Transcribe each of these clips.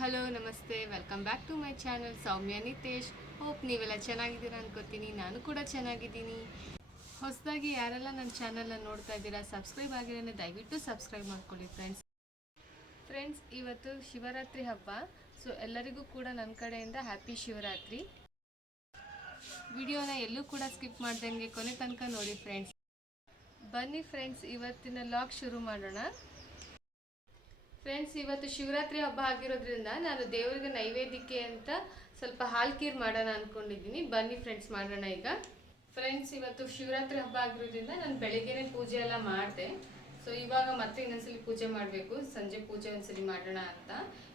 Hello ನಮಸ್ತೆ, welcome back to my channel Saumya Nitesh. Hope ನೀವೆಲ್ಲ ಚೆನ್ನಾಗಿದ್ದೀರಾ ಅನ್ಕೋತೀನಿ. ನಾನು ಕೂಡ ಚೆನ್ನಾಗಿದ್ದೀನಿ. ಹೊಸದಾಗಿ ಯಾರೆಲ್ಲ ನನ್ನ ಚಾನಲ್ನ ನೋಡ್ತಾ ಇದ್ದೀರಾ, ಸಬ್ಸ್ಕ್ರೈಬ್ ಆಗಿರೋನೆ ದಯವಿಟ್ಟು ಸಬ್ಸ್ಕ್ರೈಬ್ ಮಾಡ್ಕೊಳ್ಳಿ ಫ್ರೆಂಡ್ಸ್. ಇವತ್ತು ಶಿವರಾತ್ರಿ ಹಬ್ಬ. ಸೊ ಎಲ್ಲರಿಗೂ ಕೂಡ ನನ್ನ ಕಡೆಯಿಂದ ಹ್ಯಾಪಿ ಶಿವರಾತ್ರಿ. ವಿಡಿಯೋನ ಎಲ್ಲೂ ಕೂಡ ಸ್ಕಿಪ್ ಮಾಡ್ದಂಗೆ ಕೊನೆ ತನಕ ನೋಡಿ ಫ್ರೆಂಡ್ಸ್. ಬನ್ನಿ ಫ್ರೆಂಡ್ಸ್, ಇವತ್ತಿನ ಲಾಗ್ ಶುರು ಮಾಡೋಣ. ಫ್ರೆಂಡ್ಸ್, ಇವತ್ತು ಶಿವರಾತ್ರಿ ಹಬ್ಬ ಆಗಿರೋದ್ರಿಂದ ನಾನು ದೇವರಿಗೆ ನೈವೇದ್ಯಕ್ಕೆ ಅಂತ ಸ್ವಲ್ಪ ಹಾಲು ಖೀರ್ ಮಾಡೋಣ ಅಂದ್ಕೊಂಡಿದ್ದೀನಿ. ಬನ್ನಿ ಫ್ರೆಂಡ್ಸ್, ಮಾಡೋಣ ಈಗ. ಫ್ರೆಂಡ್ಸ್, ಇವತ್ತು ಶಿವರಾತ್ರಿ ಹಬ್ಬ ಆಗಿರೋದ್ರಿಂದ ನಾನು ಬೆಳಿಗ್ಗೆನೇ ಪೂಜೆ ಎಲ್ಲ ಮಾಡಿದೆ. ಸೊ ಇವಾಗ ಮತ್ತೆ ಇನ್ನೊಂದ್ಸಲಿ ಪೂಜೆ ಮಾಡಬೇಕು. ಸಂಜೆ ಪೂಜೆ ಒಂದ್ಸಲಿ ಮಾಡೋಣ ಅಂತ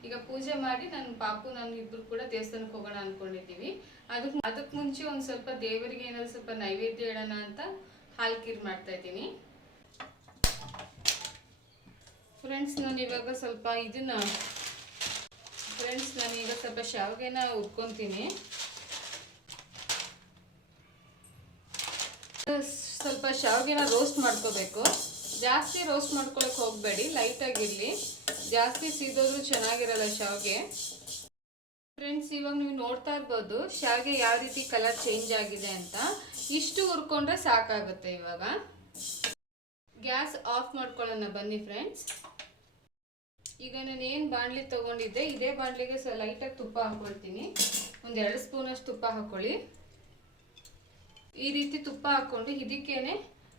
ಈಗ ಪೂಜೆ ಮಾಡಿ ನಾನು ಇಬ್ಬರು ಕೂಡ ದೇವಸ್ಥಾನಕ್ಕೆ ಹೋಗೋಣ ಅಂದ್ಕೊಂಡಿದ್ದೀವಿ. ಅದಕ್ಕೆ ಮುಂಚೆ ಒಂದು ಸ್ವಲ್ಪ ದೇವರಿಗೆ ಏನಾದ್ರು ಸ್ವಲ್ಪ ನೈವೇದ್ಯ ಇಡೋಣ ಅಂತ ಹಾಲು ಖೀರ್ ಮಾಡ್ತಾ ಇದ್ದೀನಿ. ಫ್ರೆಂಡ್ಸ್, ನಾನೀಗ ಸ್ವಲ್ಪ ಶಾವಿಗೆನ ಹುರ್ಕೊತೀನಿ. ಸ್ವಲ್ಪ ಶಾವಿಗೆನ ರೋಸ್ಟ್ ಮಾಡ್ಕೋಬೇಕು. ಜಾಸ್ತಿ ರೋಸ್ಟ್ ಮಾಡ್ಕೊಳಕ್ಕೆ ಹೋಗಬೇಡಿ, ಲೈಟಾಗಿರಲಿ. ಜಾಸ್ತಿ ಸಿದೋದ್ರೂ ಚೆನ್ನಾಗಿರಲ್ಲ ಶಾವಿಗೆ. ಫ್ರೆಂಡ್ಸ್, ಇವಾಗ ನೀವು ನೋಡ್ತಾ ಇರ್ಬೋದು ಶಾವಿಗೆ ಯಾವ ರೀತಿ ಕಲರ್ ಚೇಂಜ್ ಆಗಿದೆ ಅಂತ. ಇಷ್ಟು ಹುರ್ಕೊಂಡ್ರೆ ಸಾಕಾಗುತ್ತೆ. ಇವಾಗ ಗ್ಯಾಸ್ ಆಫ್ ಮಾಡ್ಕೊಳ್ಳೋಣ ಬನ್ನಿ ಫ್ರೆಂಡ್ಸ್. ಈಗ ನಾನು ಏನು ಬಾಣಲಿ ತೊಗೊಂಡಿದ್ದೆ, ಇದೇ ಬಾಣಲಿಗೆ ಲೈಟಾಗಿ ತುಪ್ಪ ಹಾಕ್ಕೊಳ್ತೀನಿ. ಒಂದು 2 ಸ್ಪೂನಷ್ಟು ತುಪ್ಪ ಹಾಕ್ಕೊಳ್ಳಿ. ಈ ರೀತಿ ತುಪ್ಪ ಹಾಕ್ಕೊಂಡು ಇದಕ್ಕೇನೆ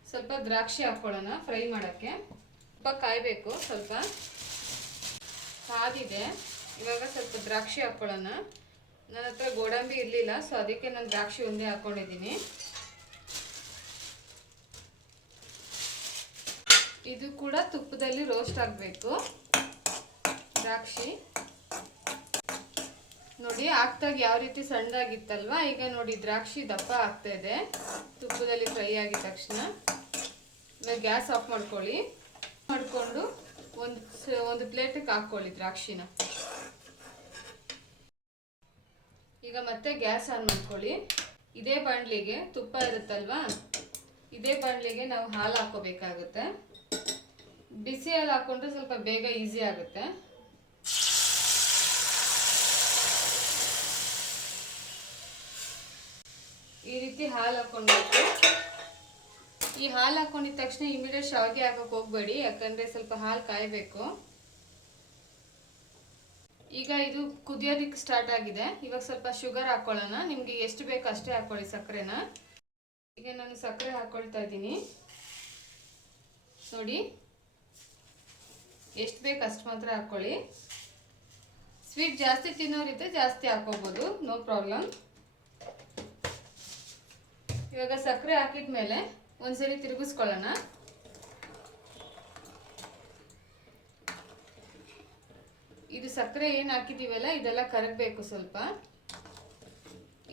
ಸ್ವಲ್ಪ ದ್ರಾಕ್ಷಿ ಹಾಕ್ಕೊಳ್ಳೋಣ ಫ್ರೈ ಮಾಡೋಕ್ಕೆ. ತುಪ್ಪ ಕಾಯಬೇಕು, ಸ್ವಲ್ಪ ಕಾದಿದೆ. ಇವಾಗ ಸ್ವಲ್ಪ ದ್ರಾಕ್ಷಿ ಹಾಕ್ಕೊಳ್ಳೋಣ. ನನ್ನ ಹತ್ರ ಗೋಡಂಬಿ ಇರಲಿಲ್ಲ, ಸೊ ಅದಕ್ಕೆ ನಾನು ದ್ರಾಕ್ಷಿ ಒಂದೇ ಹಾಕ್ಕೊಂಡಿದ್ದೀನಿ. ಇದು ಕೂಡ ತುಪ್ಪದಲ್ಲಿ ರೋಸ್ಟ್ ಆಗಬೇಕು. ದ್ರಾಕ್ಷಿ ನೋಡಿ ಆಗ್ತಾಗ ಯಾವ ರೀತಿ ಸಣ್ಣದಾಗಿತ್ತಲ್ವಾ, ಈಗ ನೋಡಿ ದ್ರಾಕ್ಷಿ ದಪ್ಪ ಆಗ್ತಾ ಇದೆ ತುಪ್ಪದಲ್ಲಿ ಫ್ರೈ ಆಗಿದ ತಕ್ಷಣ. ಇವಾಗ ಗ್ಯಾಸ್ ಆಫ್ ಮಾಡ್ಕೊಳ್ಳಿ. ಮಾಡಿಕೊಂಡು ಒಂದು ಪ್ಲೇಟಿಗೆ ಹಾಕ್ಕೊಳ್ಳಿ ದ್ರಾಕ್ಷಿನ. ಈಗ ಮತ್ತೆ ಗ್ಯಾಸ್ ಆನ್ ಮಾಡ್ಕೊಳ್ಳಿ. ಇದೇ ಬಾಣಲಿಗೆ ತುಪ್ಪ ಇರುತ್ತಲ್ವಾ, ಇದೇ ಬಾಣಲಿಗೆ ನಾವು ಹಾಲು ಹಾಕೋಬೇಕಾಗುತ್ತೆ. ಬಿಸಿ ಹಾಲು ಹಾಕೊಂಡ್ರೆ ಸ್ವಲ್ಪ ಬೇಗ ಈಸಿ ಆಗುತ್ತೆ. ಈ ರೀತಿ ಹಾಲು ಹಾಕೊಂಡ್ಬೇಕು. ಈ ಹಾಲು ಹಾಕೊಂಡಿದ ತಕ್ಷಣ ಇಮಿಡಿಯೇಟ್ ಶಾವಿಗೆ ಹಾಕಕ್ಕೆ ಹೋಗ್ಬೇಡಿ, ಯಾಕಂದ್ರೆ ಸ್ವಲ್ಪ ಹಾಲು ಕಾಯಬೇಕು. ಈಗ ಇದು ಕುದಿಯೋದಕ್ಕೆ ಸ್ಟಾರ್ಟ್ ಆಗಿದೆ. ಇವಾಗ ಸ್ವಲ್ಪ ಶುಗರ್ ಹಾಕೊಳ್ಳೋಣ. ನಿಮ್ಗೆ ಎಷ್ಟು ಬೇಕು ಅಷ್ಟೇ ಹಾಕೊಳ್ಳಿ ಸಕ್ಕರೆನ. ಈಗ ನಾನು ಸಕ್ಕರೆ ಹಾಕೊಳ್ತಾ ಇದ್ದೀನಿ. ನೋಡಿ ಎಷ್ಟು ಬೇಕು ಅಷ್ಟು ಮಾತ್ರ ಹಾಕೊಳ್ಳಿ. ಸ್ವೀಟ್ ಜಾಸ್ತಿ ತಿನ್ನೋರಿದ್ರೆ ಜಾಸ್ತಿ ಹಾಕೋಬಹುದು, ನೋ ಪ್ರಾಬ್ಲಮ್. ಇವಾಗ ಸಕ್ಕರೆ ಹಾಕಿದ್ಮೇಲೆ ಒಂದ್ಸರಿ ತಿರುಗಿಸ್ಕೊಳ್ಳೋಣ. ಇದು ಸಕ್ಕರೆ ಏನು ಹಾಕಿದ್ದೀವಲ್ಲ ಇದೆಲ್ಲ ಕರಗಬೇಕು ಸ್ವಲ್ಪ.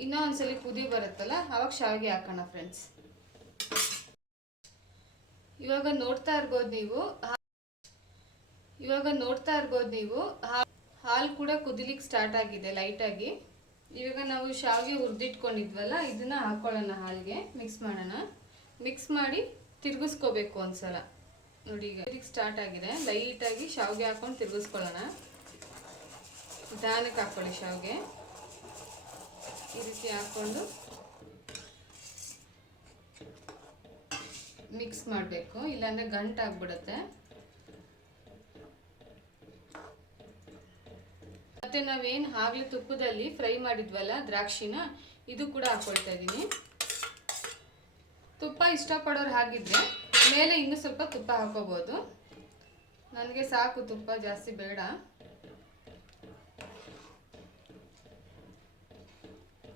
ಇನ್ನೂ ಒಂದ್ಸಲಿ ಕುದಿ ಬರುತ್ತಲ್ಲ ಅವಾಗ ಶಾವಿಗೆ ಹಾಕೋಣ ಫ್ರೆಂಡ್ಸ್. ಇವಾಗ ನೋಡ್ತಾ ಇರ್ಬೋದು ನೀವು ಹಾಲು ಕೂಡ ಕುದಿಲಿಕ್ಕೆ ಸ್ಟಾರ್ಟ್ ಆಗಿದೆ ಲೈಟಾಗಿ. ಇವಾಗ ನಾವು ಶಾವಿಗೆ ಹುರಿದಿಟ್ಕೊಂಡಿದ್ವಲ್ಲ ಇದನ್ನ ಹಾಕೊಳ್ಳೋಣ ಹಾಲಿಗೆ. ಮಿಕ್ಸ್ ಮಾಡೋಣ. ಮಿಕ್ಸ್ ಮಾಡಿ ತಿರುಗಿಸ್ಕೋಬೇಕು ಒಂದ್ಸಲ. ನೋಡಿ ಈಗ ಸ್ಟಾರ್ಟ್ ಆಗಿದೆ. ಲೈಟಾಗಿ ಶಾವಿಗೆ ಹಾಕೊಂಡು ತಿರುಗಿಸ್ಕೊಳ್ಳೋಣ. ನಿಧಾನಕ್ಕೆ ಹಾಕ್ಕೊಳ್ಳಿ ಶಾವಿಗೆ. ಈ ರೀತಿ ಹಾಕ್ಕೊಂಡು ಮಿಕ್ಸ್ ಮಾಡಬೇಕು, ಇಲ್ಲಾಂದರೆ ಗಂಟಾಗ್ಬಿಡುತ್ತೆ. ಮತ್ತೆ ನಾವೇನು ಆಗ್ಲೇ ತುಪ್ಪದಲ್ಲಿ ಫ್ರೈ ಮಾಡಿದ್ವಲ್ಲ ದ್ರಾಕ್ಷಿನ, ಇದು ಕೂಡ ಹಾಕೊಳ್ತಾ ಇದ್ದೀನಿ. ತುಪ್ಪ ಇಷ್ಟಪಡೋರು ಹಾಗಿದ್ರೆ ಮೇಲೆ ಇನ್ನೂ ಸ್ವಲ್ಪ ತುಪ್ಪ ಹಾಕೋಬಹುದು. ನನಗೆ ಸಾಕು, ತುಪ್ಪ ಜಾಸ್ತಿ ಬೇಡ.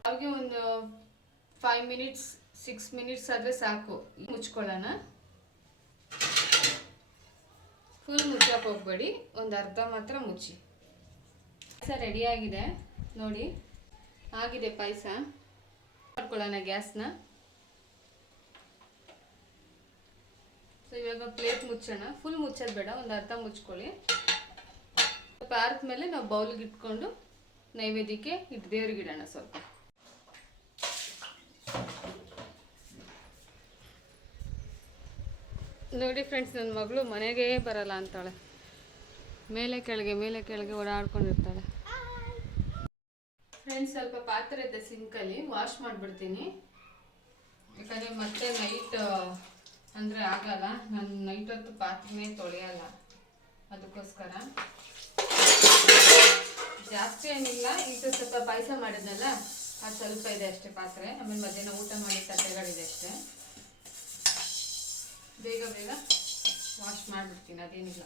ಹಾಗೆ ಒಂದು 5 ಮಿನಿಟ್ಸ್ 6 ಮಿನಿಟ್ಸ್ ಆದರೆ ಸಾಕು. ಮುಚ್ಕೊಳ್ಳೋಣ. ಫುಲ್ ಮುಚ್ಚಕ್ಕೆ ಹೋಗ್ಬೇಡಿ, ಒಂದು ಅರ್ಧ ಮಾತ್ರ ಮುಚ್ಚಿ. ಪಾಯಸ ರೆಡಿಯಾಗಿದೆ ನೋಡಿ, ಆಗಿದೆ ಪಾಯಸ. ಮಾಡ್ಕೊಳ್ಳೋಣ ಗ್ಯಾಸ್ನ. ಸೊ ಇವಾಗ ಪ್ಲೇಟ್ ಮುಚ್ಚೋಣ. ಫುಲ್ ಮುಚ್ಚೋದು ಬೇಡ, ಒಂದು ಅರ್ಧ ಮುಚ್ಕೊಳ್ಳಿ. ಸ್ವಲ್ಪ ಆರಿದ ಮೇಲೆ ನಾವು ಬೌಲ್ಗೆ ಇಟ್ಕೊಂಡು ನೈವೇದ್ಯಕ್ಕೆ ದೇವ್ರಿಗೆ ಇಡೋಣ. ಸ್ವಲ್ಪ ನೋಡಿ ಫ್ರೆಂಡ್ಸ್, ನನ್ನ ಮಗಳು ಮನೆಗೆ ಬರಲ್ಲ ಅಂತಾಳೆ. ಮೇಲೆ ಕೆಳಗೆ ಓಡಾಡ್ಕೊಂಡಿರ್ತಾಳೆ. ಫ್ರೆಂಡ್ಸ್, ಸ್ವಲ್ಪ ಪಾತ್ರೆ ಇದೆ ಸಿಂಕಲ್ಲಿ, ವಾಶ್ ಮಾಡಿಬಿಡ್ತೀನಿ. ಯಾಕಂದರೆ ಮತ್ತೆ ನೈಟ್ ಅಂದರೆ ಆಗಲ್ಲ, ನಾನು ನೈಟ್ ಹೊತ್ತು ಪಾತ್ರೆನೇ ತೊಳೆಯಲ್ಲ, ಅದಕ್ಕೋಸ್ಕರ. ಜಾಸ್ತಿ ಏನಿಲ್ಲ, ಈಗ ಸ್ವಲ್ಪ ಪಾಯಸ ಮಾಡಿದ್ನಲ್ಲ ಅದು ಸ್ವಲ್ಪ ಇದೆ ಅಷ್ಟೇ ಪಾತ್ರೆ. ಆಮೇಲೆ ಮಧ್ಯಾಹ್ನ ಊಟ ಮಾಡಿ ತಟ್ಟೆಗಳಿದೆ ಅಷ್ಟೇ. ಬೇಗ ಬೇಗ ವಾಶ್ ಮಾಡಿಬಿಡ್ತೀನಿ, ಅದೇನಿಲ್ಲ.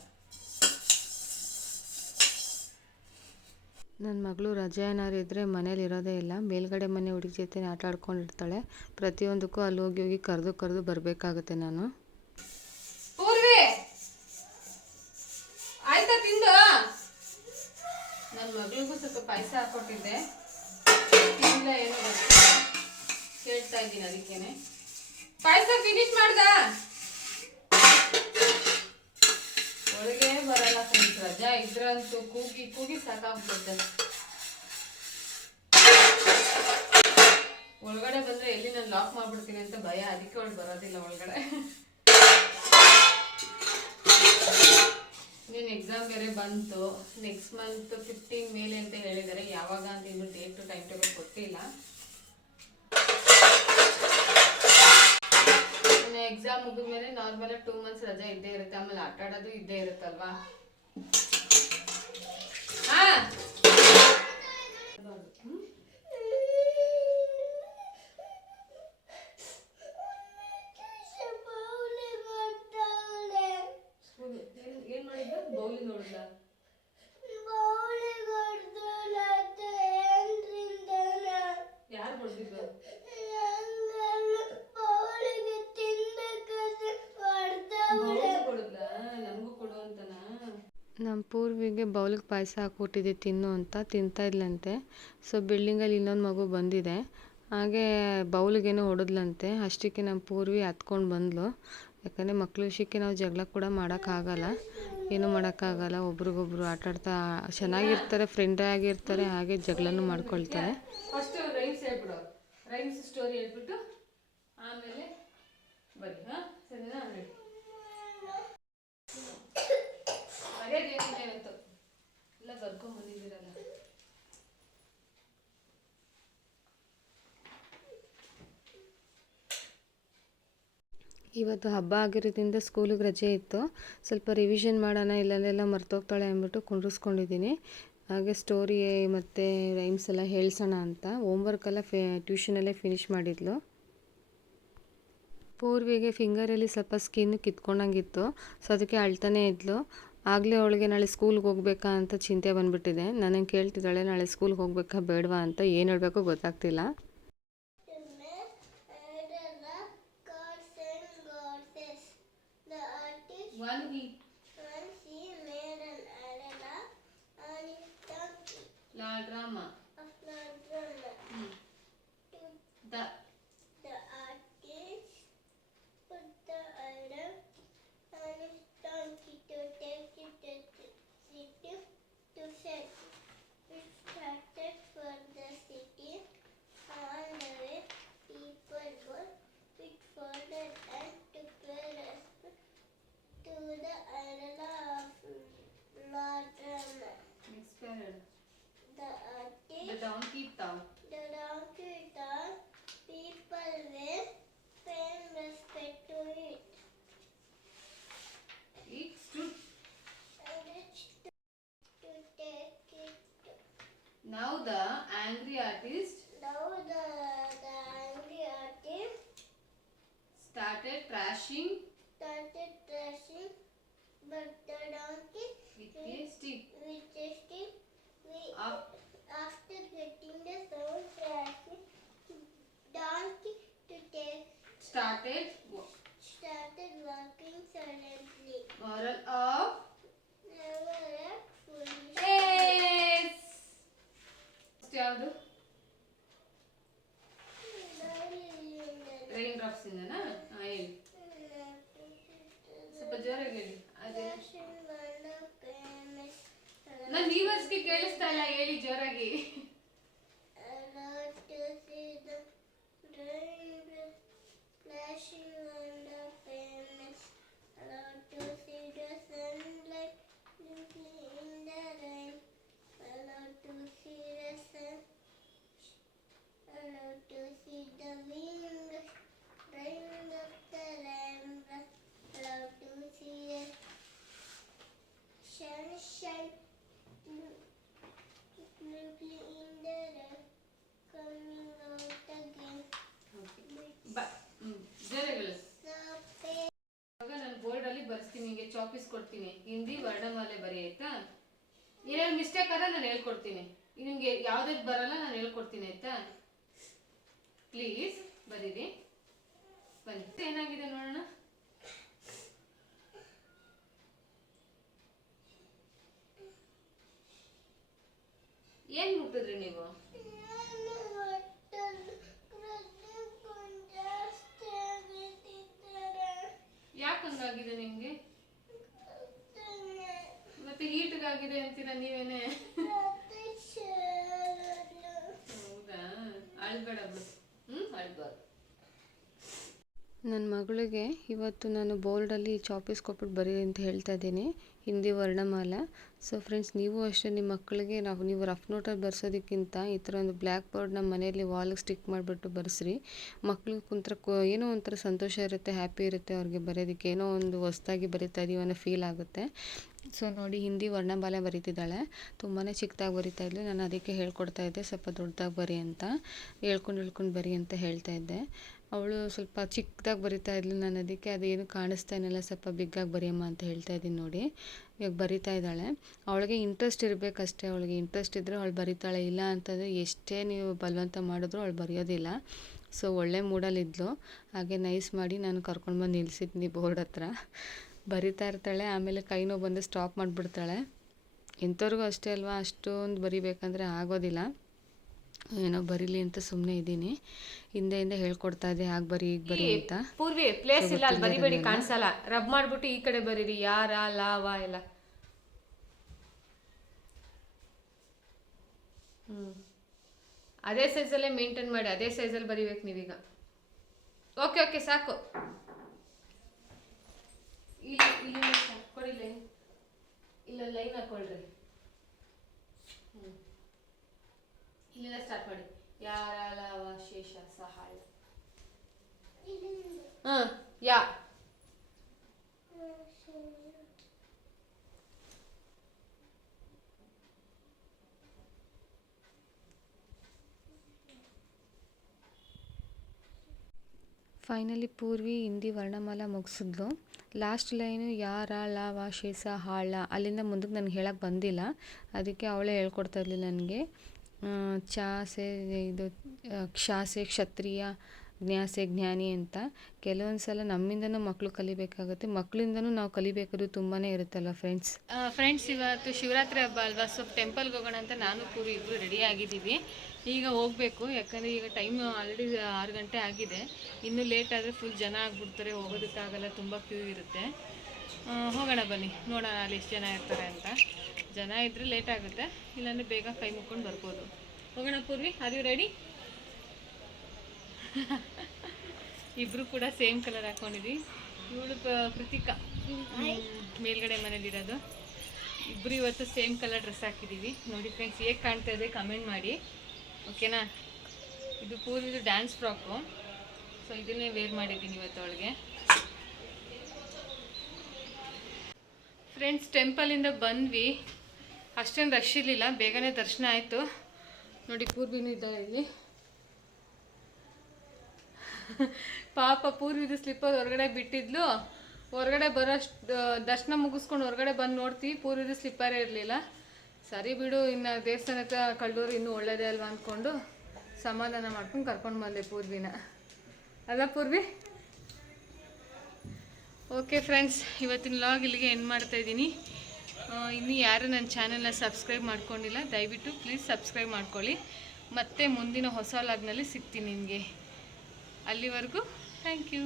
ನನ್ನ ಮಗಳು ರಜೆ ಏನಾದ್ರು ಇದ್ದರೆ ಮನೇಲಿ ಇರೋದೇ ಇಲ್ಲ. ಮೇಲ್ಗಡೆ ಮನೆ ಹುಡುಗಿ ಜೊತೆ ಆಟ ಆಡ್ಕೊಂಡಿರ್ತಾಳೆ. ಪ್ರತಿಯೊಂದಕ್ಕೂ ಅಲ್ಲಿ ಹೋಗಿ ಹೋಗಿ ಕರೆದು ಬರಬೇಕಾಗುತ್ತೆ ನಾನು. ಪೂರ್ವಿ ಆಯ್ತಾ ತಿಂದು? ನನ್ನ ಮಗಳಿಗೂ ಸ್ವಲ್ಪ ಪಾಯಸ ಹಾಕೊಟ್ಟಿದ್ದೆ, ತಿಂದ ಏನು ಕೇಳ್ತಾ ಇದ್ದೀನಿ, ಅದಕ್ಕೇನೆ. ಪಾಯಸ ಫಿನಿಶ್ ಮಾಡ್ದ? ಒಳಗೆ ಬರಲ್ಲ ಫ್ರೆಂಡ್ಸ್, ರಜಾ ಇದ್ರಂತೂ ಕೂಗಿ ಕೂಗಿ ಸಾಕಾಗ್ಬಿಡುತ್ತೆ. ಒಳಗಡೆ ಬಂದ್ರೆ ಎಲ್ಲಿ ನಾನು ಲಾಕ್ ಮಾಡ್ಬಿಡ್ತೀನಿ ಅಂತ ಭಯ, ಅದಕ್ಕೆ ಅವಳು ಬರೋದಿಲ್ಲ ಒಳಗಡೆ. ನೀನು ಎಕ್ಸಾಮ್ ಬೇರೆ ಬಂತು, ನೆಕ್ಸ್ಟ್ ಮಂತ್ 15 ಮೇಲೆ ಅಂತ ಹೇಳಿದ್ದಾರೆ. ಯಾವಾಗ ಅಂತ ಇನ್ನು ಡೇಟ್ ಟೈಮ್ ಟೇಬಲ್ ಕೊಟ್ಟಿಲ್ಲ. ಎಕ್ಸಾಮ್ ಮುಗಿದ್ಮೇಲೆ ನಾರ್ಮಲ್ 2 ಮಂತ್ಸ್ ರಜೆ ಇದ್ದೇ ಇರುತ್ತೆ. ಆಮೇಲೆ ಆಟ ಆಡೋದು ಇದ್ದೇ ಇರುತ್ತಲ್ವಾ. ಏನ್ ಮಾಡಿದ್ದ? ಬೌಲಿ ನೋಡಿದ್ಲ? ಯಾರು ಹೊಡೆದಿದ್ದು? ನಮ್ಮ ಪೂರ್ವಿಗೆ ಬೌಲಿಗೆ ಪಾಯಸ ಹಾಕ್ಕೊಟ್ಟಿದ್ದೆ ತಿನ್ನು ಅಂತ, ತಿಂತಾ ಇದ್ಲಂತೆ. ಸೊ ಬಿಲ್ಡಿಂಗಲ್ಲಿ ಇನ್ನೊಂದು ಮಗು ಬಂದಿದೆ, ಹಾಗೆ ಬೌಲಿಗೇನೋ ಹೊಡೆದ್ಲಂತೆ. ಅಷ್ಟಕ್ಕೆ ನಮ್ಮ ಪೂರ್ವಿ ಹತ್ಕೊಂಡು ಬಂದ್ಲು. ಯಾಕಂದರೆ ಮಕ್ಳ ವಿಷಯಕ್ಕೆ ನಾವು ಜಗಳ ಕೂಡ ಮಾಡೋಕ್ಕಾಗಲ್ಲ, ಏನೂ ಮಾಡೋಕ್ಕಾಗಲ್ಲ. ಒಬ್ರಿಗೊಬ್ರು ಆಟಾಡ್ತಾ ಚೆನ್ನಾಗಿರ್ತಾರೆ, ಫ್ರೆಂಡ್ ಆಗಿರ್ತಾರೆ, ಹಾಗೆ ಜಗಳನೂ ಮಾಡ್ಕೊಳ್ತಾರೆ. ಫಸ್ಟ್ ರೈಮ್ಸ್ ಹೇಳ್ಬಿಡು, ರೈಮ್ಸ್ ಸ್ಟೋರಿ ಹೇಳ್ಬಿಟ್ಟು ಆಮೇಲೆ ಬನ್ನಿ. ಹಾಂ ಸರಿನಾ? ಅದೇನೇನಂತ ಎಲ್ಲ ಬರ್ಕೊಂಡ್ಬಂದಿದ್ದೀರಲ್ಲ. ಇವತ್ತು ಹಬ್ಬ ಆಗಿರೋದ್ರಿಂದ ಸ್ಕೂಲಿಗೆ ರಜೆ ಇತ್ತು. ಸ್ವಲ್ಪ ರಿವಿಷನ್ ಮಾಡೋಣ, ಇಲ್ಲೆಲ್ಲ ಮರ್ತೋಗ್ತಾಳೆ ಅಂದ್ಬಿಟ್ಟು ಕುಂಡ್ರಿಸ್ಕೊಂಡಿದ್ದೀನಿ. ಹಾಗೆ ಸ್ಟೋರಿ ಮತ್ತು ರೈಮ್ಸ್ ಎಲ್ಲ ಹೇಳ್ಸೋಣ ಅಂತ. ಹೋಮ್ವರ್ಕೆಲ್ಲ ಟ್ಯೂಷನಲ್ಲೇ ಫಿನಿಷ್ ಮಾಡಿದ್ಲು. ಪೂರ್ವಿಗೆ ಫಿಂಗರಲ್ಲಿ ಸ್ವಲ್ಪ ಸ್ಕಿನ್ ಕಿತ್ಕೊಂಡಂಗಿತ್ತು, ಸೊ ಅದಕ್ಕೆ ಅಳ್ತಾನೆ ಇದ್ಲು. ಆಗಲೇ ಅವಳಿಗೆ ನಾಳೆ ಸ್ಕೂಲ್ಗೆ ಹೋಗ್ಬೇಕಾ ಅಂತ ಚಿಂತೆ ಬಂದುಬಿಟ್ಟಿದೆ. ನನಗೆ ಕೇಳ್ತಿದ್ದಾಳೆ ನಾಳೆ ಸ್ಕೂಲ್ಗೆ ಹೋಗ್ಬೇಕಾ ಬೇಡವಾ ಅಂತ. ಏನು ಹೇಳಬೇಕು ಗೊತ್ತಾಗ್ತಿಲ್ಲ. The donkey thought. People will pay respect to it. It stood. And it's to take it. Now the angry artist started trashing but the donkey with a stick. After getting the sound trashing, donkey to take Started walking silently. Moral of Never act foolish. yes. ಯಾವುದು? Raindrops ಇಂದನಾ? ಹೇಳಿ, ಸ್ವಲ್ಪ ಜೋರಾಗಿ ಹೇಳಿ. ಅದೇ ನಾನು ವ್ಯೂವರ್ಸ್ಗೆ ಕೇಳಿಸ್ತಾ ಇಲ್ಲ, ಹೇಳಿ ಜೋರಾಗಿ. Flashing on the famous, allowed to see the sunlight twinkling in the rain, allowed to see the sun ಜೋರೆಗಳು sope, ಇವಾಗ ನಾನು ಬೋರ್ಡಲ್ಲಿ ಬರ್ಸ್ತೀನಿ, ನಿಮಗೆ ಚಾಪೀಸ್ ಕೊಡ್ತೀನಿ, ಹಿಂದಿ ವರ್ಣಮಾಲೆ ಬರಿ ಆಯ್ತಾ. ಏನೇನು ಮಿಸ್ಟೇಕ್ ಆದ್ರೆ ನಾನು ಹೇಳ್ಕೊಡ್ತೀನಿ, ನಿಮಗೆ ಯಾವ್ದಾದ್ರು ಬರಲ್ಲ ನಾನು ಹೇಳ್ಕೊಡ್ತೀನಿ ಆಯ್ತಾ. ಪ್ಲೀಸ್ ಬರೀರಿ, ಬನ್ನಿ. ಏನಾಗಿದೆ ನೋಡೋಣ. ಏನ್ ಮುಟ್ಟಿದ್ರಿ ನೀವು? ನಾನು ಹೊಟ್ಟೆಲಿ ಕೃತಕ ಜಾಸ್ತಿ ಆಗಿದ್ದಿದ್ದಾರೆ. ಯಾಕೆ ಹಂಗಾಗಿದೆ ನಿಮ್ಗೆ? ಗೊತ್ತೇನೆ. ಮತ್ತೆ ಹೀಟ್ಗಾಗಿದೆ ಅಂತೀರಾ ನೀವೇನೆ. ಮತ್ತೆ ಸೇರಲ್ಲ. ಹೌದಾ? ಅಳ್ಬೇಡ ಬಿಡು. ಅಳ್ಬಾರ್ದು. ನನ್ನ ಮಗಳಿಗೆ ಇವತ್ತು ನಾನು ಬೋರ್ಡಲ್ಲಿ ಚಾಪೀಸ್ ಕೊಟ್ಬಿಟ್ಟು ಬರೀ ಅಂತ ಹೇಳ್ತಾ ಇದ್ದೀನಿ, ಹಿಂದಿ ವರ್ಣಮಾಲ. ಸೊ ಫ್ರೆಂಡ್ಸ್, ನೀವು ಅಷ್ಟೇ ನಿಮ್ಮ ಮಕ್ಕಳಿಗೆ ನೀವು ರಫ್ ನೋಟಲ್ಲಿ ಬರ್ಸೋದಕ್ಕಿಂತ ಈ ಥರ ಒಂದು ಬ್ಲ್ಯಾಕ್ ಬೋರ್ಡ್ ನಮ್ಮ ಮನೆಯಲ್ಲಿ ವಾಲಿಗೆ ಸ್ಟಿಕ್ ಮಾಡಿಬಿಟ್ಟು ಬರ್ಸ್ರಿ. ಮಕ್ಳಿಗೆ ಕುಂತ್ರ ಏನೋ ಒಂಥರ ಸಂತೋಷ ಇರುತ್ತೆ, ಹ್ಯಾಪಿ ಇರುತ್ತೆ ಅವ್ರಿಗೆ ಬರೆಯೋದಕ್ಕೆ, ಏನೋ ಒಂದು ಹೊಸ್ದಾಗಿ ಬರಿತಾ ಇದೀವಿ ಅನ್ನೋ ಫೀಲ್ ಆಗುತ್ತೆ. ಸೊ ನೋಡಿ, ಹಿಂದಿ ವರ್ಣಮಾಲೆ ಬರೀತಿದ್ದಾಳೆ, ತುಂಬಾ ಚಿಕ್ಕದಾಗಿ ಬರಿತಾ ಇದ್ಲು. ನಾನು ಅದಕ್ಕೆ ಹೇಳ್ಕೊಡ್ತಾ ಇದ್ದೆ, ಸ್ವಲ್ಪ ದೊಡ್ಡದಾಗಿ ಬರಿ ಅಂತ, ಹೇಳ್ಕೊಂಡು ಬರಿ ಅಂತ ಹೇಳ್ತಾ ಇದ್ದೆ. ಅವಳು ಸ್ವಲ್ಪ ಚಿಕ್ಕದಾಗಿ ಬರಿತಾ ಇದ್ಲು, ನಾನು ಅದಕ್ಕೆ ಅದೇನು ಕಾಣಿಸ್ತಾ ಇಲ್ಲ, ಸ್ವಲ್ಪ ಬಿಗ್ಗಾಗಿ ಬರೆಯಮ್ಮ ಅಂತ ಹೇಳ್ತಾ ಇದ್ದೀನಿ. ನೋಡಿ ಇವಾಗ ಬರಿತಾ ಇದ್ದಾಳೆ. ಅವಳಿಗೆ ಇಂಟ್ರೆಸ್ಟ್ ಇರಬೇಕಷ್ಟೇ, ಅವಳಿಗೆ ಇಂಟ್ರೆಸ್ಟ್ ಇದ್ದರೆ ಅವಳು ಬರಿತಾಳೆ, ಇಲ್ಲ ಅಂತಂದರೆ ಎಷ್ಟೇ ನೀವು ಬಲವಂತ ಮಾಡಿದ್ರು ಅವಳು ಬರೆಯೋದಿಲ್ಲ. ಸೊ ಒಳ್ಳೆ ಮೂಡಲ್ಲಿದ್ಲು, ಹಾಗೆ ನೈಸ್ ಮಾಡಿ ನಾನು ಕರ್ಕೊಂಡು ಬಂದು ನಿಲ್ಲಿಸಿದ್ನಿ ಬೋರ್ಡ್ ಹತ್ರ. ಬರಿತಾ ಇರ್ತಾಳೆ, ಆಮೇಲೆ ಕೈ ನೋವು ಬಂದು ಸ್ಟಾಪ್ ಮಾಡಿಬಿಡ್ತಾಳೆ. ಇಂಥವ್ರಿಗೂ ಅಷ್ಟೇ ಅಲ್ವಾ, ಅಷ್ಟೊಂದು ಬರಿಬೇಕಂದ್ರೆ ಆಗೋದಿಲ್ಲ. ಏನೋ ಬರೀಲಿ ಅಂತ ಸುಮ್ಮನೆ ಇದ್ದೀನಿ, ಹಿಂದೆ ಹೇಳ್ಕೊಡ್ತಾ ಇದ್ದೆ, ಹಾಗೆ ಬರಿ ಈಗ ಬರಿ ಅಂತ. ಪೂರ್ವಿ ಪ್ಲೇಸ್ ಇಲ್ಲ ಅಲ್ಲಿ ಬರಿಬೇಡಿ, ಕಾಣಿಸಲ್ಲ. ರಬ್ ಮಾಡ್ಬಿಟ್ಟು ಈ ಕಡೆ ಬರೀರಿ, ಯಾರ ಲಾವ ಎಲ್ಲ. ಅದೇ ಸೈಜಲ್ಲೇ ಮೇಂಟೈನ್ ಮಾಡಿ, ಅದೇ ಸೈಜಲ್ಲಿ ಬರಿಬೇಕು ನೀವೀಗ. ಓಕೆ ಸಾಕು. ಕೊಡಿ ಲೈನ್, ಇಲ್ಲ ಲೈನ್ ಹಾಕೊಳ್ರಿ. ಇಲ್ಲಿಂದ ಸ್ಟಾರ್ಟ್ ಮಾಡಿ. ಯಾರ ಲಾವ ಶೇಷ ಸಹಾಯ. ಯಾ ಫೈನಲಿ ಪೂರ್ವಿ ಹಿಂದಿ ವರ್ಣಮಾಲ ಮುಗಿಸಿದ್ಲು. ಲಾಸ್ಟ್ ಲೈನು ಯಾರ ಲಾವ ಶೇಷ ಹಾಳ, ಅಲ್ಲಿಂದ ಮುಂದಕ್ಕೆ ನನಗೆ ಹೇಳಕ್ಕೆ ಬಂದಿಲ್ಲ, ಅದಕ್ಕೆ ಅವಳೇ ಹೇಳ್ಕೊಡ್ತಾ ಇದ್ಲು ನನಗೆ. ಚಾಸೆ ಇದು ಕ್ಷಾಸೆ ಕ್ಷತ್ರಿಯ, ಜ್ಞಾಸೆ ಜ್ಞಾನಿ ಅಂತ. ಕೆಲವೊಂದು ಸಲ ನಮ್ಮಿಂದನೂ ಮಕ್ಕಳು ಕಲಿಬೇಕಾಗುತ್ತೆ, ಮಕ್ಕಳಿಂದನೂ ನಾವು ಕಲಿಬೇಕಾದ್ರು ತುಂಬಾ ಇರುತ್ತಲ್ಲ ಫ್ರೆಂಡ್ಸ್. ಇವತ್ತು ಶಿವರಾತ್ರಿ ಹಬ್ಬ ಅಲ್ವಾ, ಸೊ ಟೆಂಪಲ್ಗೆ ಹೋಗೋಣ ಅಂತ ನಾನು ಪೂರಿ ಇಬ್ಬರು ರೆಡಿ ಆಗಿದ್ದೀವಿ. ಈಗ ಹೋಗಬೇಕು, ಯಾಕಂದರೆ ಈಗ ಟೈಮ್ ಆಲ್ರೆಡಿ 6 ಗಂಟೆ ಆಗಿದೆ. ಇನ್ನೂ ಲೇಟ್ ಆದರೆ ಫುಲ್ ಜನ ಆಗಿಬಿಡ್ತಾರೆ, ಹೋಗೋದಕ್ಕಾಗಲ್ಲ, ತುಂಬ ಕ್ಯೂ ಇರುತ್ತೆ. ಹೋಗೋಣ ಬನ್ನಿ, ನೋಡೋಣ ಅಲ್ಲಿ ಎಷ್ಟು ಜನ ಇರ್ತಾರೆ ಅಂತ. ಜನ ಇದ್ದರೆ ಲೇಟ್ ಆಗುತ್ತೆ, ಇಲ್ಲಾಂದರೆ ಬೇಗ ಕೈ ಮುಕ್ಕೊಂಡು ಬರ್ಬೋದು. ಹೋಗೋಣ ಪೂರ್ವಿ, ಆರ್ ಯು ರೆಡಿ? ಇಬ್ಬರು ಕೂಡ ಸೇಮ್ ಕಲರ್ ಹಾಕ್ಕೊಂಡಿದ್ವಿ. ಇವಳು ಕೃತಿಕಾ ಮೇಲ್ಗಡೆ ಮನೇಲಿರೋದು. ಇಬ್ಬರು ಇವತ್ತು ಸೇಮ್ ಕಲರ್ ಡ್ರೆಸ್ ಹಾಕಿದ್ದೀವಿ. ನೋಡಿ ಫ್ರೆಂಡ್ಸ್, ಹೇಗೆ ಕಾಣ್ತಾ ಇದೆ ಕಮೆಂಟ್ ಮಾಡಿ, ಓಕೆನಾ? ಇದು ಪೂರ್ವಿದು ಡ್ಯಾನ್ಸ್ ಫ್ರಾಕು, ಸೊ ಇದನ್ನೇ ವೇರ್ ಮಾಡಿದ್ದೀನಿ ಇವತ್ತು ಅವಳಿಗೆ. ಫ್ರೆಂಡ್ಸ್, ಟೆಂಪಲಿಂದ ಬಂದ್ವಿ, ಅಷ್ಟೇನು ರಶ್ ಇರಲಿಲ್ಲ, ಬೇಗನೆ ದರ್ಶನ ಆಯಿತು. ನೋಡಿ ಪೂರ್ವಿನೂ ಇದ್ದಾಳೆ ಇಲ್ಲಿ. ಪಾಪ ಪೂರ್ವಿದು ಸ್ಲಿಪ್ಪರ್ ಹೊರಗಡೆ ಬಿಟ್ಟಿದ್ಲು, ಹೊರಗಡೆ ಬರೋಷ್ಟು ದರ್ಶನ ಮುಗಿಸ್ಕೊಂಡು ಹೊರಗಡೆ ಬಂದು ನೋಡ್ತೀವಿ, ಪೂರ್ವಿದು ಸ್ಲಿಪ್ಪರೇ ಇರಲಿಲ್ಲ. ಸರಿ ಬಿಡು, ಇನ್ನು ದೇವಸ್ಥಾನ ಹತ್ರ ಕಳ್ಳೂರು ಇನ್ನೂ ಒಳ್ಳೆಯದೇ ಅಲ್ವಾ ಅಂದ್ಕೊಂಡು ಸಮಾಧಾನ ಮಾಡ್ಕೊಂಡು ಕರ್ಕೊಂಡು ಬಂದೆ ಪೂರ್ವಿನ, ಅಲ್ಲ ಪೂರ್ವಿ? ಓಕೆ ಫ್ರೆಂಡ್ಸ್, ಇವತ್ತಿನ ವ್ಲಾಗ್ ಇಲ್ಲಿಗೆ ಎಂಡ್ ಮಾಡ್ತಾಯಿದ್ದೀನಿ. ಇನ್ನೂ ಯಾರು ನನ್ನ ಚಾನಲ್ನ ಸಬ್ಸ್ಕ್ರೈಬ್ ಮಾಡ್ಕೊಂಡಿಲ್ಲ, ದಯವಿಟ್ಟು ಪ್ಲೀಸ್ ಸಬ್ಸ್ಕ್ರೈಬ್ ಮಾಡ್ಕೊಳ್ಳಿ. ಮತ್ತೆ ಮುಂದಿನ ಹೊಸ ವ್ಲಾಗ್ನಲ್ಲಿ ಸಿಗ್ತೀನಿ ನಿಮಗೆ. ಅಲ್ಲಿವರೆಗೂ ಥ್ಯಾಂಕ್ ಯು.